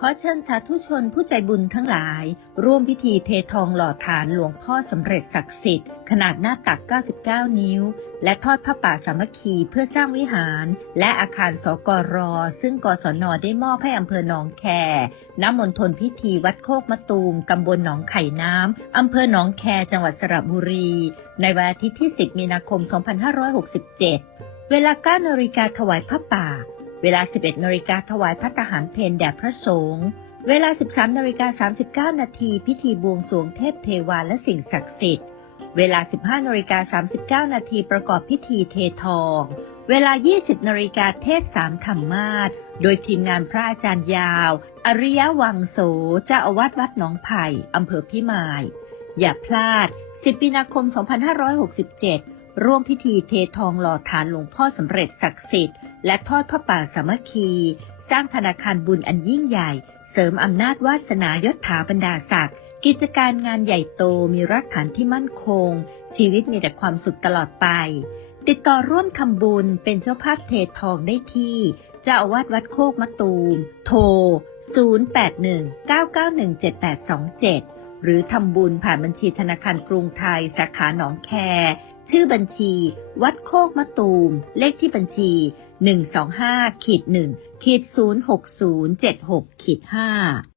ขอเชิญสาธุชนผู้ใจบุญทั้งหลาย ร่วมพิธีเททองหล่อฐานหลวงพ่อสำเร็จศักดิ์สิทธิ์ ขนาดหน้าตัก 99 นิ้ว และทอดผ้าป่าสามัคคีเพื่อสร้างวิหาร และอาคารสกรซึ่งกศนได้มอบให้อำเภอหนองแคน้ำมณฑลพิธีวัดโคกมะตูมตำบลหนองไข่น้ำอำเภอหนองแคจังหวัดสระบุรี ในวันอาทิตย์ที่ 10 มีนาคม 2567 เวลา9นาฬิกาถวายผ้าป่า เวลา 11นาฬิกาถวายพระทหารเพลแด่พระสงฆ์เวลา 13นาฬิกา39นาทีพิธีบวงสรวงเทพเทวาและสิ่งศักดิ์สิทธิ์ เวลา 15นาฬิกา39นาทีประกอบพิธีเททอง เวลา 20นาฬิกาเทศสามธรรมาสโดยทีมงานพระอาจารย์ยาว อริยวังโสเจ้าอาวาสวัดหนองไผ่อำเภอพิมาย อย่าพลาด 10มีนาคม 2567 ร่วมพิธีเททองหล่อฐานหลวงพ่อสำเร็จศักดิ์สิทธิ์ และทอดพระป่าสามัคคี สร้างธนาคารบุญอันยิ่งใหญ่ เสริมอำนาจวาสนายศถาบรรดาศักดิ์กิจการงานใหญ่โตมีรากฐานที่มั่นคง ชีวิตมีแต่ความสุขตลอดไป ติดต่อร่วมทำบุญเป็นเจ้าภาพเททองได้ที่เจ้าอาวาสวัดโคกมะตูม โทร 0819917827 หรือทำบุญผ่านบัญชีธนาคารกรุงไทย สาขาหนองแค ชื่อบัญชี วัดโคกมะตูม เลขที่บัญชี 125ขีด1ขีด06076ขีด5